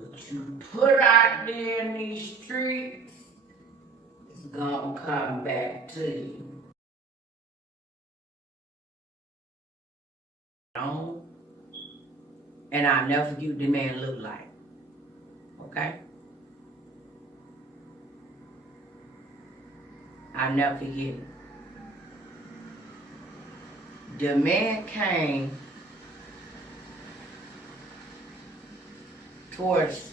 What you put out there in these streets is gonna come back to you. And I'll never forget what the man looked like. Okay? I'll never forget it. The man came towards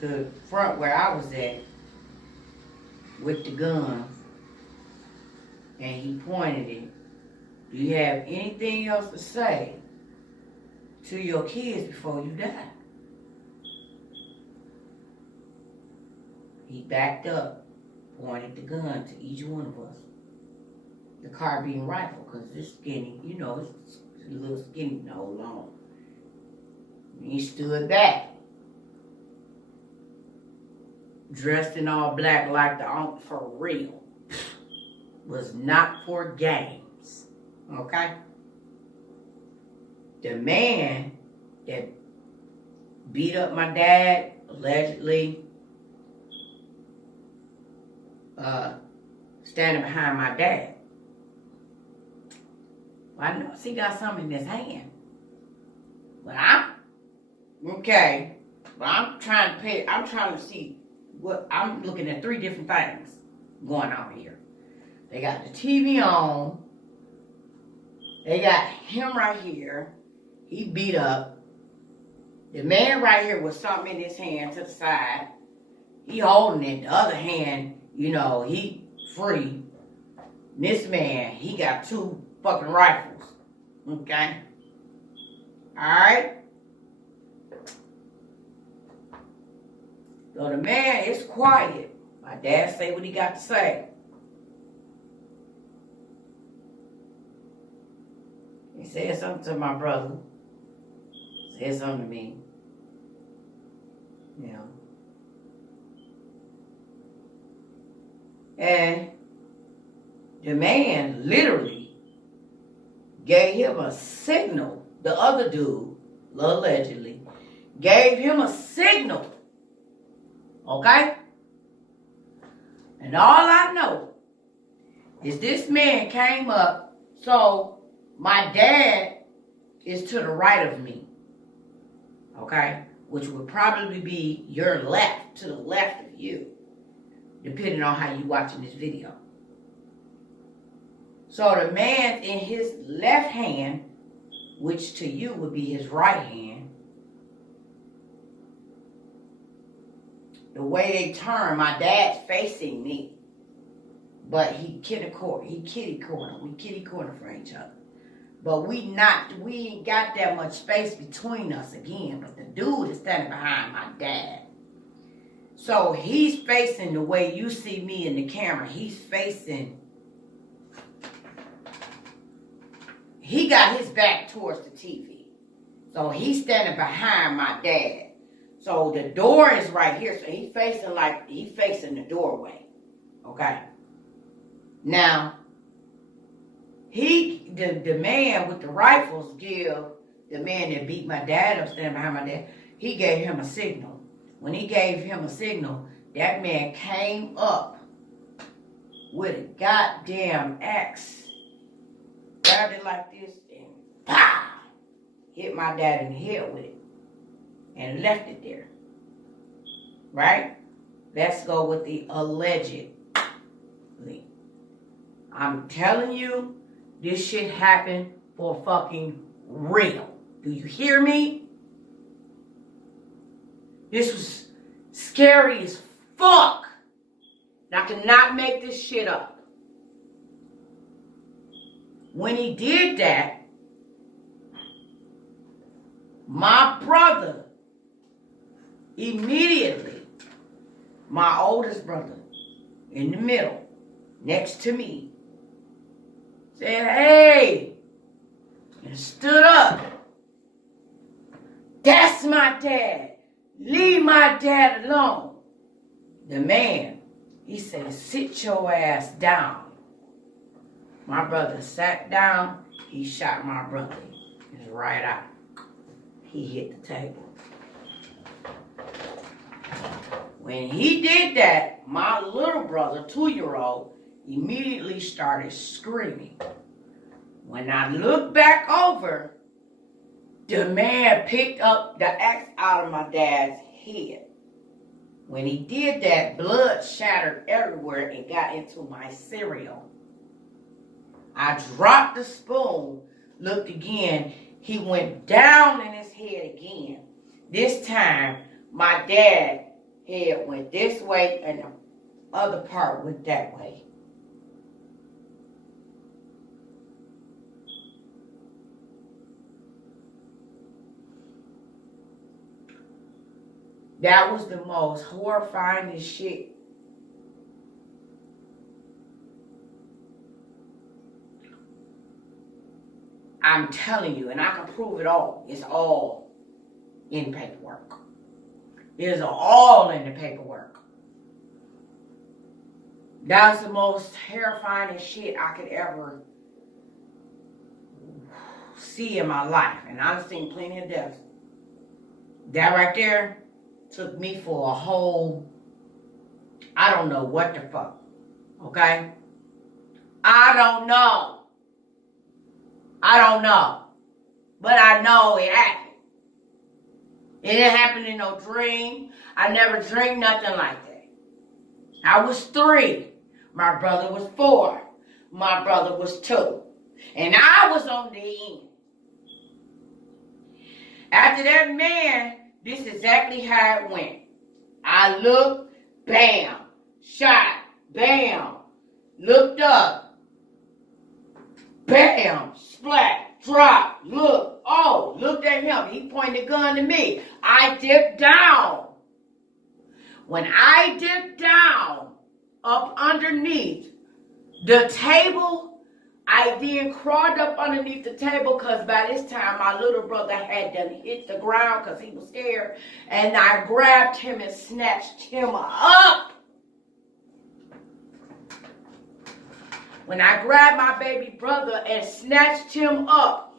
the front where I was at with the gun, and he pointed it. Do you have anything else to say to your kids before you die? He backed up, pointed the gun to each one of us. The carbine rifle, because it's skinny, you know, it's a little skinny, no long. He stood back, dressed in all black like the for real. Was not for games, okay? The man that beat up my dad, allegedly, standing behind my dad. Well, I know he got something in his hand. But I'm trying to see what, I'm looking at three different things going on here. They got the TV on. They got him right here. He beat up. The man right here with something in his hand to the side. He holding it. The other hand, you know, he free. This man, he got two fucking rifles. Okay? Alright? So the man is quiet. My dad say what he got to say. He said something to my brother. Said something to me. You know. And the man literally gave him a signal. The other dude, allegedly, gave him a signal. Okay? And all I know is this man came up, so my dad is to the right of me. Okay? Which would probably be your left, to the left of you, depending on how you're watching this video. So the man in his left hand, which to you would be his right hand, the way they turn, my dad's facing me, but we kitty corner for each other. But we ain't got that much space between us again, but the dude is standing behind my dad. So he's facing the way you see me in the camera. He got his back towards the TV. So he's standing behind my dad. So the door is right here. So he's facing the doorway. Okay. Now, the man with the rifles give the man that beat my dad up, standing behind my dad, he gave him a signal. When he gave him a signal, that man came up with a goddamn axe, grabbed it like this, and pow! Hit my dad in the head with it, and left it there. Right? Let's go with the allegedly. I'm telling you, this shit happened for fucking real. Do you hear me? This was scary as fuck. And I cannot make this shit up. When he did that, my brother, immediately, my oldest brother, in the middle, next to me, said, hey, and stood up. That's my dad. Leave my dad alone. The man, he said, sit your ass down. My brother sat down. He shot my brother in his right eye. He hit the table. When he did that, my little brother, 2-year-old, immediately started screaming. When I looked back over, the man picked up the axe out of my dad's head. When he did that, blood shattered everywhere and got into my cereal. I dropped the spoon, looked again. He went down in his head again. This time, my dad's head went this way and the other part went that way. That was the most horrifying shit. I'm telling you, and I can prove it all. It's all in paperwork. It's all in the paperwork. That's the most terrifying shit I could ever see in my life. And I've seen plenty of deaths. That right there took me for a whole, I don't know what the fuck. Okay? I don't know. But I know it happened. It didn't happen in no dream. I never dreamed nothing like that. I was 3. My brother was 4. My brother was 2. And I was on the end. After that, man, this is exactly how it went. I looked, bam, shot, bam, looked up, bam, splat, drop, look, oh, looked at him. He pointed the gun to me. I dipped down. When I dipped down up underneath the table, I then crawled up underneath the table because by this time my little brother had done hit the ground because he was scared. And I grabbed him and snatched him up. When I grabbed my baby brother and snatched him up,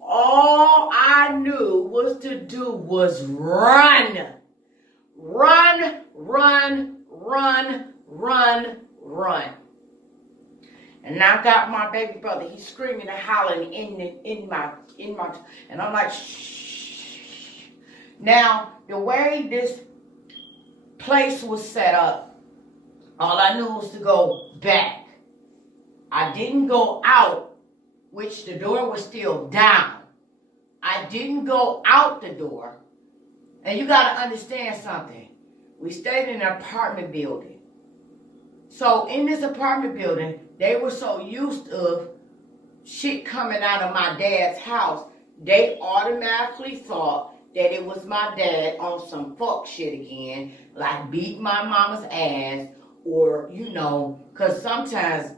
all I knew was to do was run. Run, run, run, run, run. And I got my baby brother. He's screaming and howling in my, and I'm like, shh. Now, the way this place was set up, all I knew was to go back. I didn't go out, which the door was still down. I didn't go out the door. And you got to understand something. We stayed in an apartment building. So in this apartment building, they were so used to shit coming out of my dad's house, they automatically thought that it was my dad on some fuck shit again, like beat my mama's ass, or, you know, because sometimes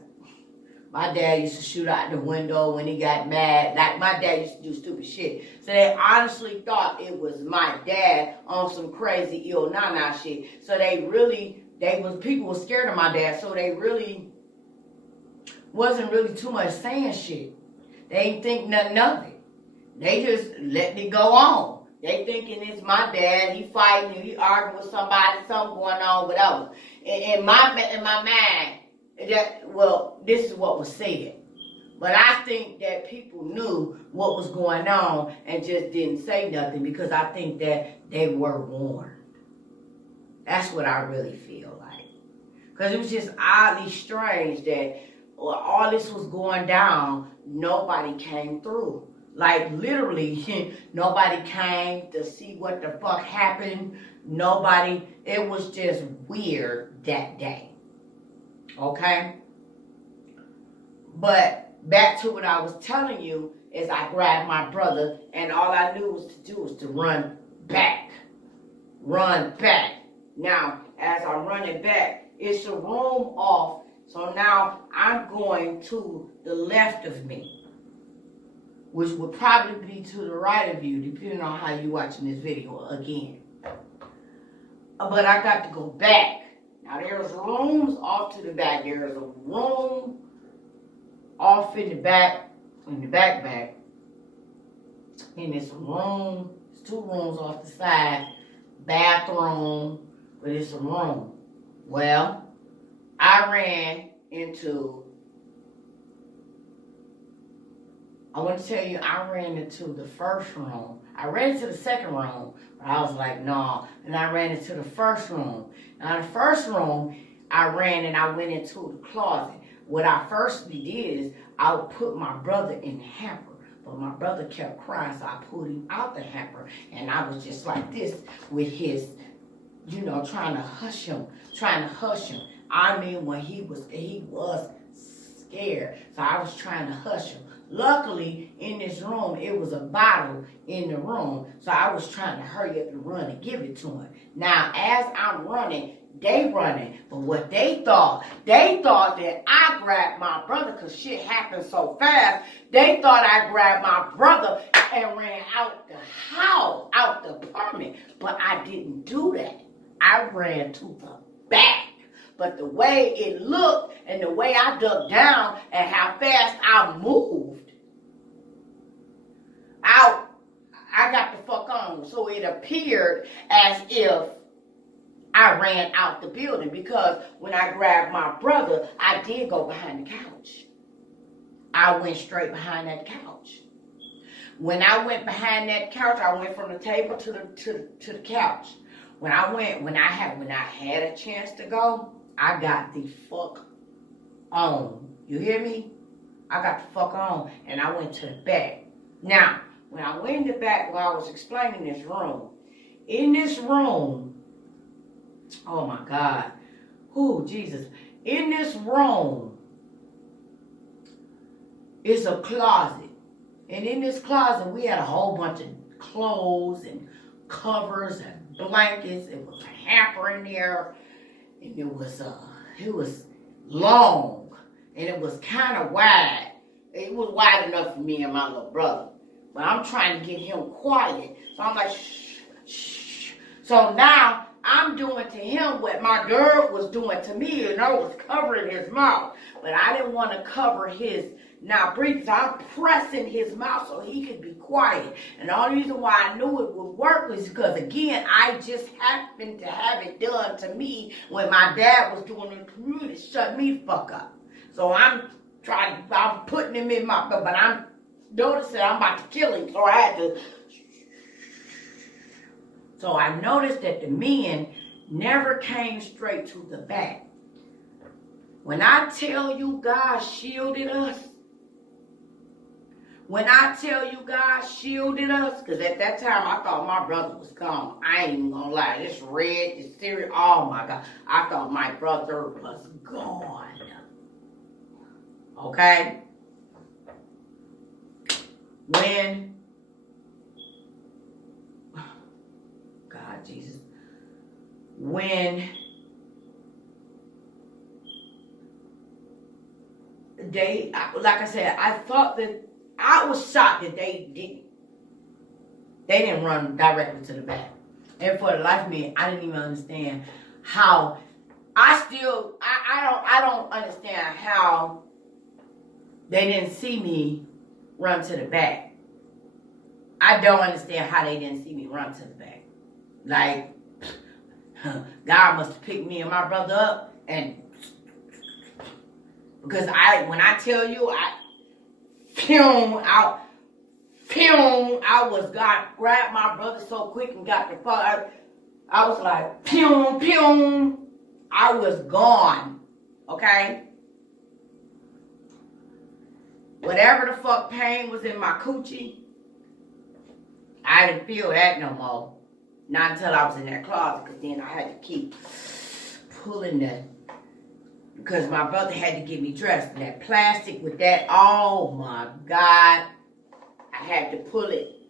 my dad used to shoot out the window when he got mad. Like, my dad used to do stupid shit. So they honestly thought it was my dad on some crazy ill nana shit. So people were scared of my dad, so they really wasn't really too much saying shit. They ain't think nothing of it. They just let it go on. They thinking it's my dad, he fighting, he arguing with somebody, something going on, whatever. In my mind, this is what was said. But I think that people knew what was going on and just didn't say nothing because I think that they were warned. That's what I really feel like. Because it was just oddly strange that all this was going down, nobody came through. Like, literally, nobody came to see what the fuck happened. It was just weird that day. Okay? But back to what I was telling you is I grabbed my brother and all I knew was to do was to run back. Run back. Now, as I'm running back, it's a room off. So now I'm going to the left of me, which would probably be to the right of you, depending on how you're watching this video again. But I got to go back. Now there's rooms off to the back. There's a room off in the back, back. And it's a room, there's 2 rooms off the side, bathroom, but it's a room. Well, I ran into the first room. I ran into the second room, but I was like, no. And I ran into the first room. Now, the first room, I ran and I went into the closet. What I firstly did is I would put my brother in the hamper. But my brother kept crying, so I pulled him out the hamper. And I was just like this with his, trying to hush him. I mean, when he was scared. So I was trying to hush him. Luckily, in this room, it was a bottle in the room. So I was trying to hurry up and run and give it to him. Now, as I'm running, they running. But what they thought that I grabbed my brother, because shit happened so fast. They thought I grabbed my brother and ran out the house, out the apartment. But I didn't do that. I ran to the back. But the way it looked and the way I ducked down and how fast I moved, I got the fuck on. So it appeared as if I ran out the building, because when I grabbed my brother, I did go behind the couch. I went straight behind that couch. When I went behind that couch, I went from the table to the couch. When I had a chance to go, I got the fuck on. You hear me? I got the fuck on, and I went to the back. Now, when I went in the back, while I was explaining this room, in this room, oh my God, oh Jesus, in this room is a closet, and in this closet we had a whole bunch of clothes and covers and blankets. It was a hamper in there. And it was long, and it was kind of wide. It was wide enough for me and my little brother. But I'm trying to get him quiet. So I'm like, shh, shh. So now I'm doing to him what my girl was doing to me, and I was covering his mouth. But I didn't want to cover his now breathe. So I'm pressing his mouth so he could be quiet. And the only reason why I knew it would work was because, again, I just happened to have it done to me when my dad was doing it to me to shut me the fuck up. So I'm putting him in my, but I'm noticing I'm about to kill him. So I had to. So I noticed that the men never came straight to the back. When I tell you God shielded us, because at that time I thought my brother was gone. I ain't even gonna lie. This red, this serious, oh my God. I thought my brother was gone. Okay? When, God, Jesus, when they, like I said, I thought that, I was shocked that they didn't run directly to the back. And for the life of me, I didn't even understand how, I don't understand how they didn't see me run to the back. I don't understand how they didn't see me run to the back. Like, God must have picked me and my brother up, and because when I tell you, God grabbed my brother so quick and got the fuck. I was like, pew. I was gone. Okay? Whatever the fuck pain was in my coochie, I didn't feel that no more. Not until I was in that closet, because then I had to keep pulling that. Because my brother had to get me dressed. And that plastic with that, oh my God. I had to pull it.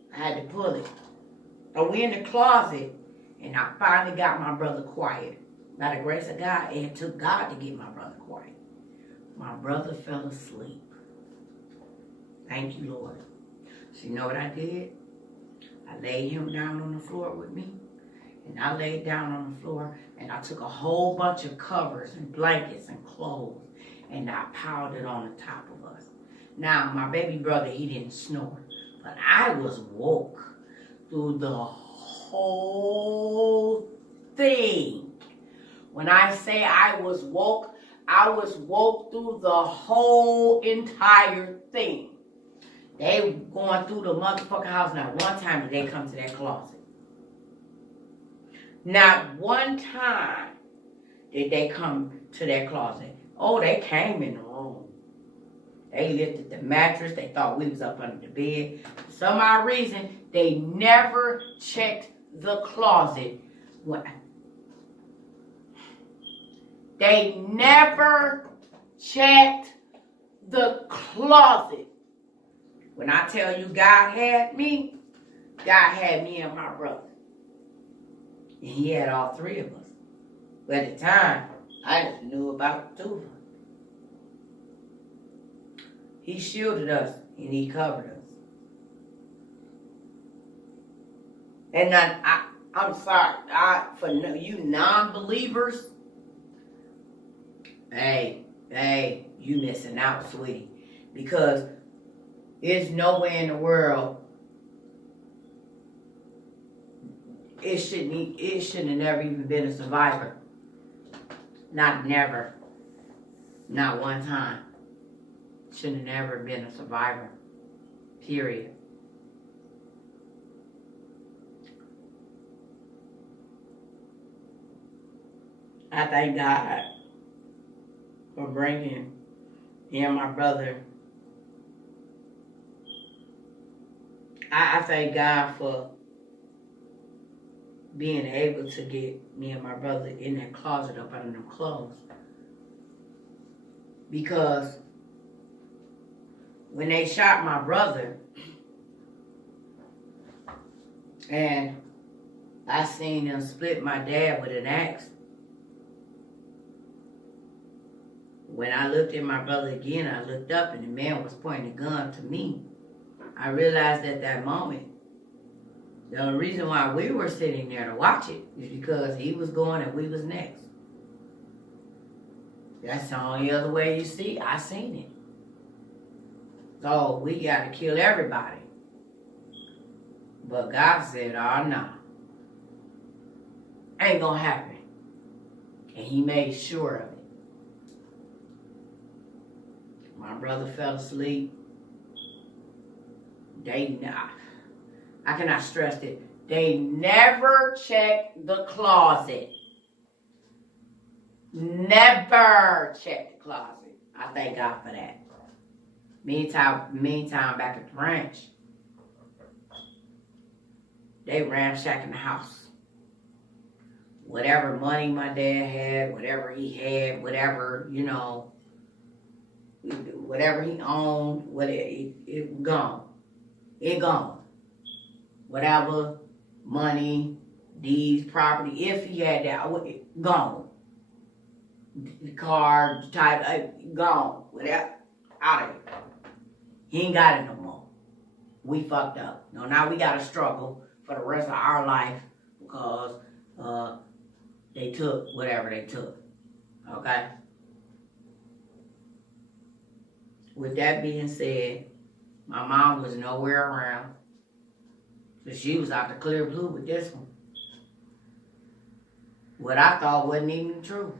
So we in the closet, and I finally got my brother quiet. By the grace of God, it took God to get my brother quiet. My brother fell asleep. Thank you, Lord. So you know what I did? I laid him down on the floor with me. And I laid down on the floor, and I took a whole bunch of covers and blankets and clothes, and I piled it on the top of us. Now, my baby brother, he didn't snore, but I was woke through the whole thing. When I say I was woke through the whole entire thing. They going through the motherfucking house. Not one time did they come to that closet. Not one time did they come to that closet. Oh, they came in the room. They lifted the mattress. They thought we was up under the bed. For some odd reason, they never checked the closet. They never checked the closet. When I tell you God had me and my brother. And he had all three of us. But at the time, I just knew about the two of them. He shielded us and he covered us. And I'm sorry, for you non-believers, hey, you missing out, sweetie. Because there's nowhere in the world it shouldn't have never even been a survivor. Never. Not one time. Shouldn't have never been a survivor. Period. I thank God for bringing me and my brother. I thank God for being able to get me and my brother in that closet up under them clothes. Because when they shot my brother, and I seen them split my dad with an axe, when I looked at my brother again, I looked up and the man was pointing a gun to me. I realized at that moment, the only reason why we were sitting there to watch it is because he was going and we was next. That's the only other way you see. I seen it. So we got to kill everybody. But God said, oh no. Ain't gonna happen. And he made sure of it. My brother fell asleep. I cannot stress it. They never checked the closet. Never checked the closet. I thank God for that. Meantime, back at the ranch, they ramshacking the house. Whatever money my dad had, whatever he had, whatever, whatever he owned, it gone. It gone. Whatever money, deeds, property, if he had that, gone. The car, type, gone. Whatever, out of it. He ain't got it no more. We fucked up. No, now we gotta struggle for the rest of our life because they took whatever they took. Okay? With that being said, my mom was nowhere around. So she was out the clear blue with this one. What I thought wasn't even true.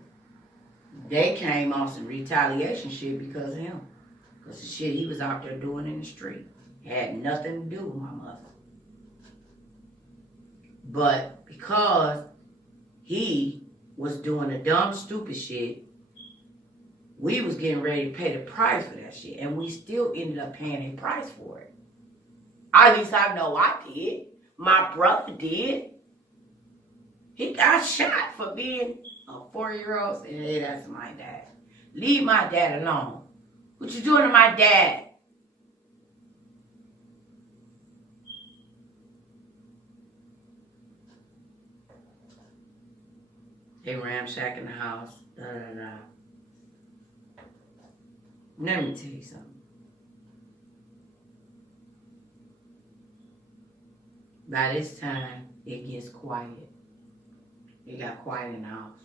They came on some retaliation shit because of him. Because the shit he was out there doing in the street had nothing to do with my mother. But because he was doing the dumb, stupid shit, we was getting ready to pay the price for that shit. And we still ended up paying a price for it. At least I know I did. My brother did. He got shot for being a 4-year-old. Said, hey, that's my dad. Leave my dad alone. What you doing to my dad? They ramshacking the house. Let me tell you something. By this time, it gets quiet. It got quiet in the house.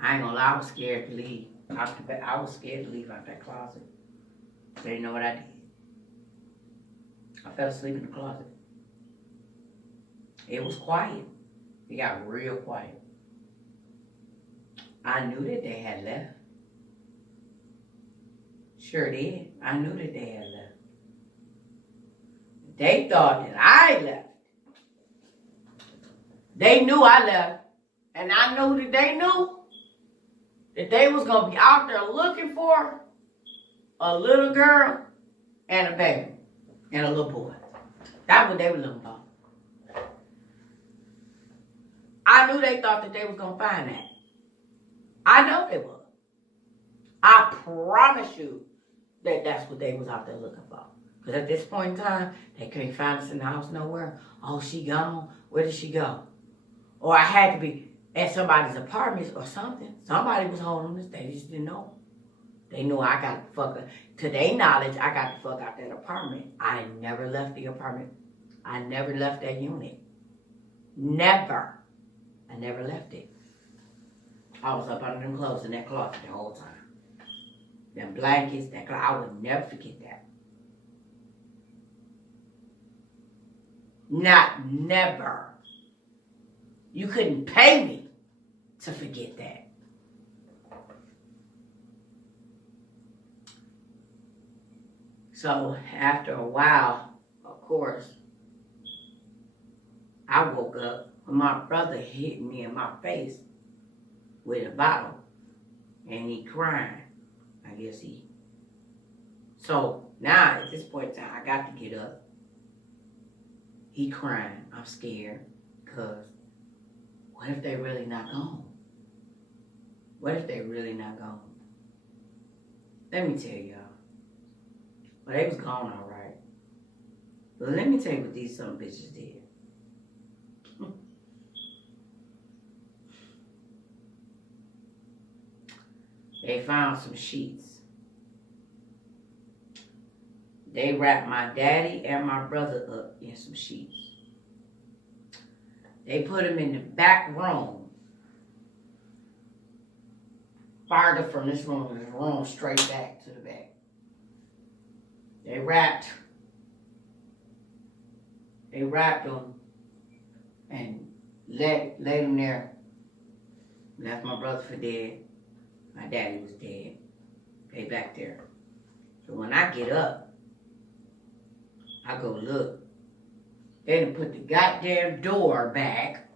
I ain't gonna lie, I was scared to leave. I was scared to leave out that closet. So you know what I did? I fell asleep in the closet. It was quiet. It got real quiet. I knew that they had left. Sure did. I knew that they had left. They thought that I left. They knew I left. And I knew that they knew that they was going to be out there looking for a little girl and a baby and a little boy. That's what they were looking for. I knew they thought that they was going to find that. I know they was. I promise you that that's what they was out there looking for. Because at this point in time, they couldn't find us in the house nowhere. Oh, she gone. Where did she go? Or I had to be at somebody's apartment or something. Somebody was holding us. They just didn't know. They knew I got the fuck, to their knowledge, I got the fuck out that apartment. I never left the apartment. I never left that unit. Never. I never left it. I was up under them clothes in that closet the whole time. Them blankets, that closet, I would never forget that. Never. You couldn't pay me to forget that. So after a while, of course, I woke up when my brother hit me in my face with a bottle and he crying. I guess he. So now at this point in time, I got to get up. He crying. I'm scared because what if they really not gone? What if they really not gone? Let me tell y'all. Well, they was gone all right. But let me tell you what these some bitches did. They found some sheets. They wrapped my daddy and my brother up in some sheets. They put them in the back room. Farther from this room straight back to the back. They wrapped them and laid them there. Left my brother for dead. My daddy was dead. They back there. So when I get up, I go look. They done put the goddamn door back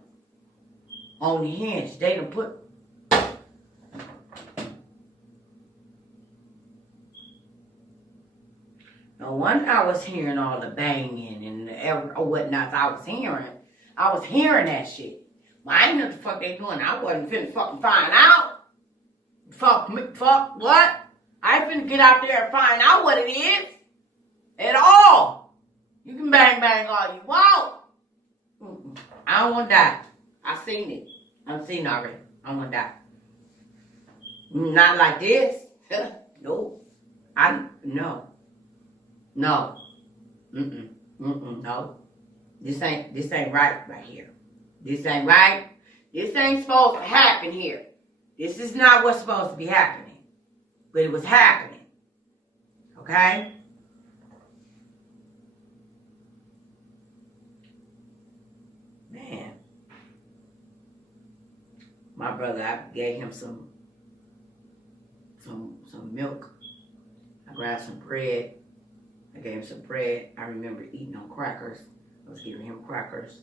on the hinge. They done put... No wonder I was hearing all the banging and whatnot I was hearing. I was hearing that shit. Well, I ain't know what the fuck they doing. I wasn't finna fucking find out. Fuck what? I ain't finna get out there and find out what it is. At all. You can bang all you want. I don't want to die. I seen it. I've seen it already. I don't want to die. Not like this. No. No. No. No. This ain't right here. This ain't right. This ain't supposed to happen here. This is not what's supposed to be happening. But it was happening. Okay? Man. My brother, I gave him some milk. I grabbed some bread. I gave him some bread. I remember eating on crackers. I was giving him crackers.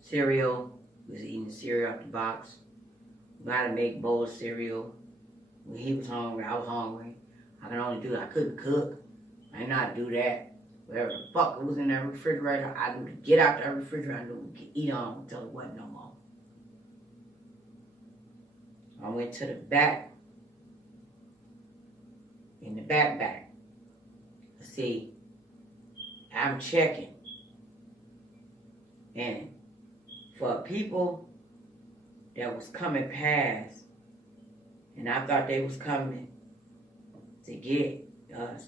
Cereal. He was eating cereal out the box. Got to make a bowl of cereal. When he was hungry, I was hungry. I could only do that. I couldn't cook. I did not do that. Whatever the fuck was in that refrigerator, I knew to get out that refrigerator. I knew to eat on until it wasn't no more. I went to the back. In the back. See, I'm checking. And for people that was coming past, and I thought they was coming to get us,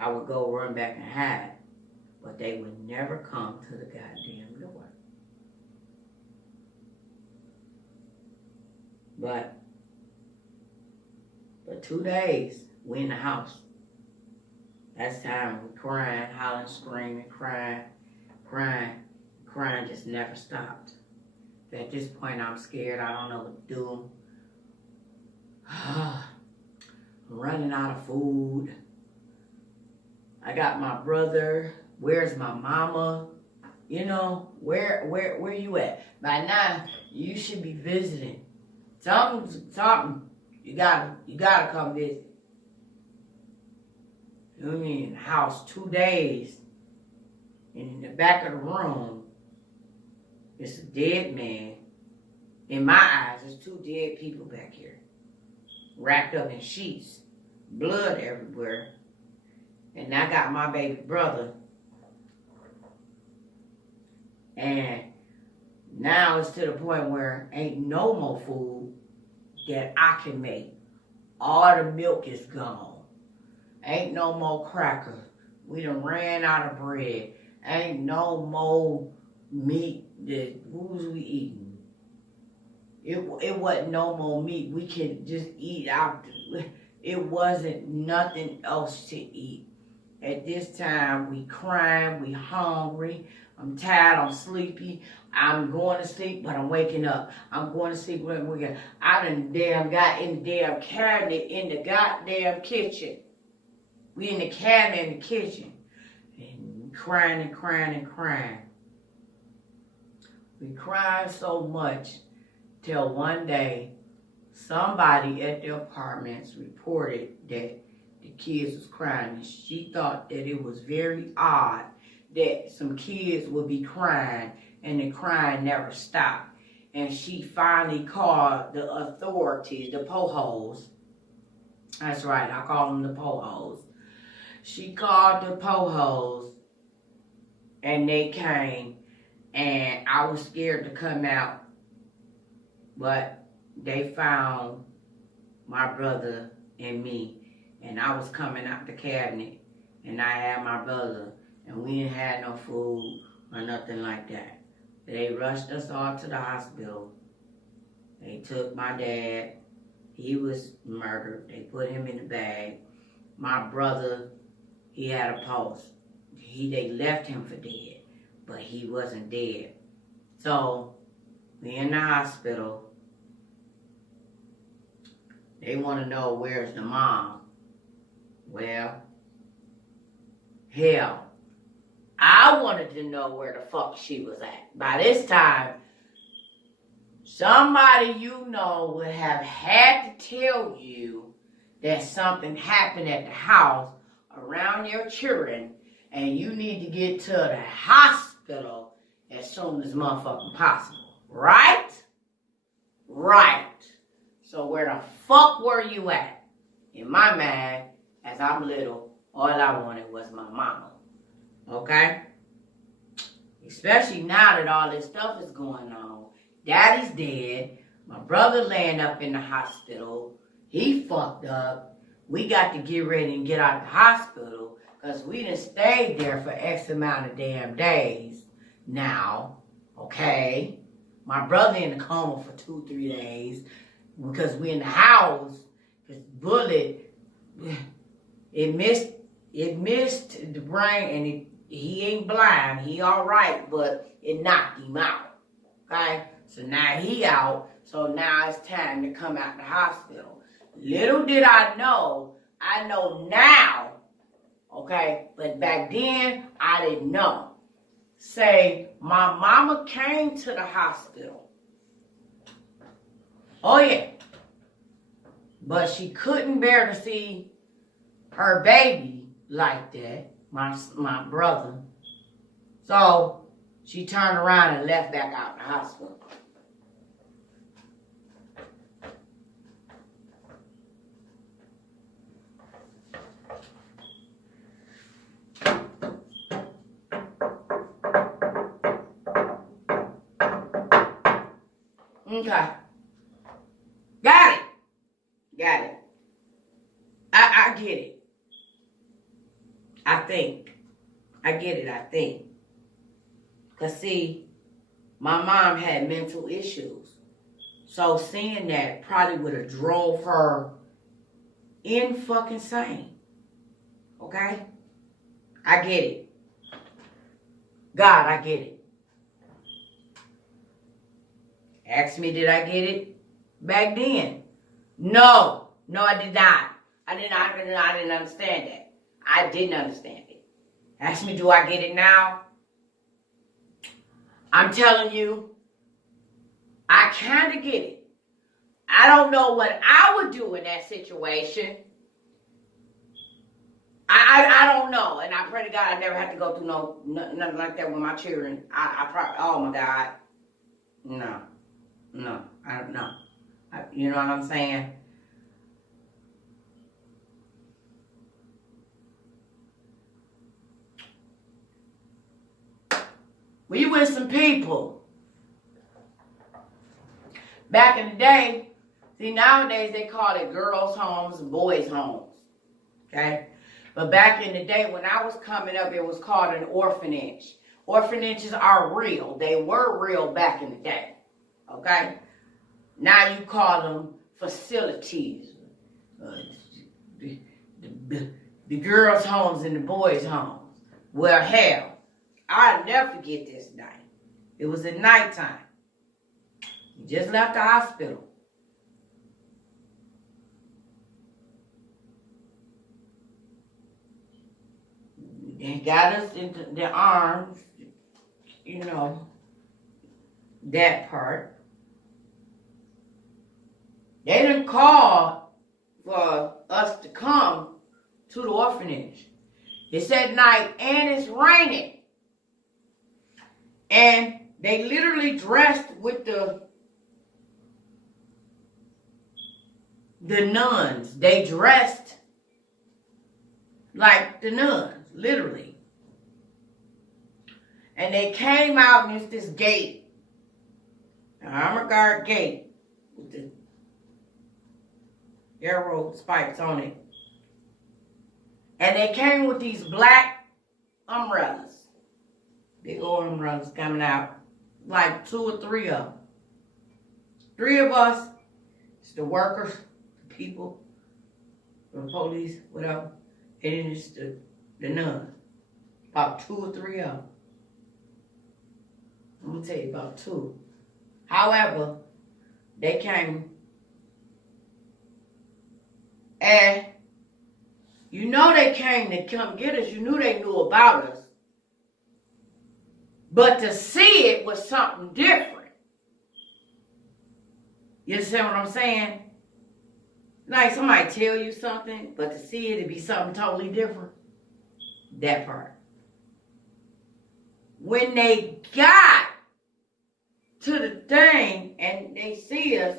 I would go run back and hide. But they would never come to the goddamn door. But for 2 days, we in the house. That's time we crying, hollering, screaming, crying just never stopped. At this point, I'm scared. I don't know what to do. I'm running out of food. I got my brother. Where's my mama? You know, where you at? By now, you should be visiting. Something. You gotta come visit. You know what I mean? In the house 2 days. And in the back of the room, it's a dead man. In my eyes, there's 2 dead people back here. Wrapped up in sheets. Blood everywhere. And I got my baby brother. And now it's to the point where ain't no more food that I can make. All the milk is gone. Ain't no more crackers. We done ran out of bread. Ain't no more meat. What was we eating? It wasn't no more meat. We could just eat out. It wasn't nothing else to eat. At this time, we crying, we hungry. I'm tired, I'm sleepy. I'm going to sleep, but I'm waking up. I'm going to sleep, but I'm waking up. I done got in the damn cabinet in the goddamn kitchen. We in the cabinet in the kitchen. And crying and crying and crying. We cried so much till one day somebody at the apartments reported that the kids was crying. And she thought that it was very odd that some kids would be crying and the crying never stopped. And she finally called the authorities, the po-holes. That's right, I call them the po-holes. She called the po-holes and they came, and I was scared to come out, but they found my brother and me, and I was coming out the cabinet, and I had my brother, and we didn't have no food or nothing like that. They rushed us all to the hospital. They took my dad. He was murdered. They put him in the bag. My brother, he had a pulse. They left him for dead, but he wasn't dead. So, we in the hospital. They want to know where's the mom. Well, hell, I wanted to know where the fuck she was at. By this time, somebody you know would have had to tell you that something happened at the house around your children, and you need to get to the hospital as soon as motherfucking possible. Right? Right. So where the fuck were you at? In my mind, as I'm little, all I wanted was my mama. Okay? Especially now that all this stuff is going on. Daddy's dead. My brother laying up in the hospital. He fucked up. We got to get ready and get out of the hospital because we done stayed there for X amount of damn days now. Okay? My brother in the coma for 2-3 days because we in the house. This bullet, it missed the brain, and he ain't blind. He all right, but it knocked him out. Okay? So now he out. So now it's time to come out the hospital. Little did I know now, okay? But back then, I didn't know. Say, my mama came to the hospital. Oh, yeah. But she couldn't bear to see her baby like that, my brother. So she turned around and left back out the hospital. Okay. Got it. I get it. I get it, I think. Because, see, my mom had mental issues. So seeing that probably would have drove her in fucking sane. Okay? I get it. God, I get it. Ask me, did I get it back then? No, I did not. I didn't understand that. I didn't understand it. Ask me, do I get it now? I'm telling you, I kind of get it. I don't know what I would do in that situation. I don't know, and I pray to God I never have to go through nothing like that with my children. I probably, oh my God, no, I don't know. You know what I'm saying? We with some people. Back in the day, see, nowadays they call it girls' homes and boys' homes. Okay? But back in the day when I was coming up, it was called an orphanage. Orphanages are real. They were real back in the day. Okay? Now you call them facilities. The girls' homes and the boys' homes. Well, hell, I'll never forget this night. It was at nighttime. We just left the hospital. They got us into their arms, you know, that part. They didn't call for us to come to the orphanage. It's at night and it's raining. And they literally dressed with the nuns. They dressed like the nuns, literally. And they came out and it's this gate. An armor guard gate with the arrow spikes on it. And they came with these black umbrellas. Big old umbrellas coming out. Like 2 or 3 of them. 3 of us. It's the workers, the people, the police, whatever. And then it's the nuns. About 2 or 3 of them. I'm going to tell you about 2. However, they came. And you know they came to come get us. You knew they knew about us. But to see it was something different. You understand what I'm saying? Like somebody tell you something, but to see it, it'd be something totally different. That part. When they got to the thing and they see us,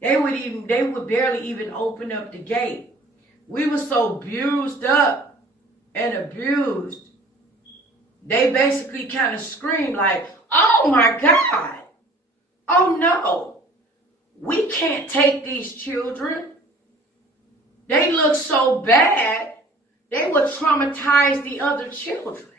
they would barely even open up the gate. We were so bruised up and abused. They basically kind of screamed like, oh my God, oh no, we can't take these children. They look so bad, they would traumatize the other children.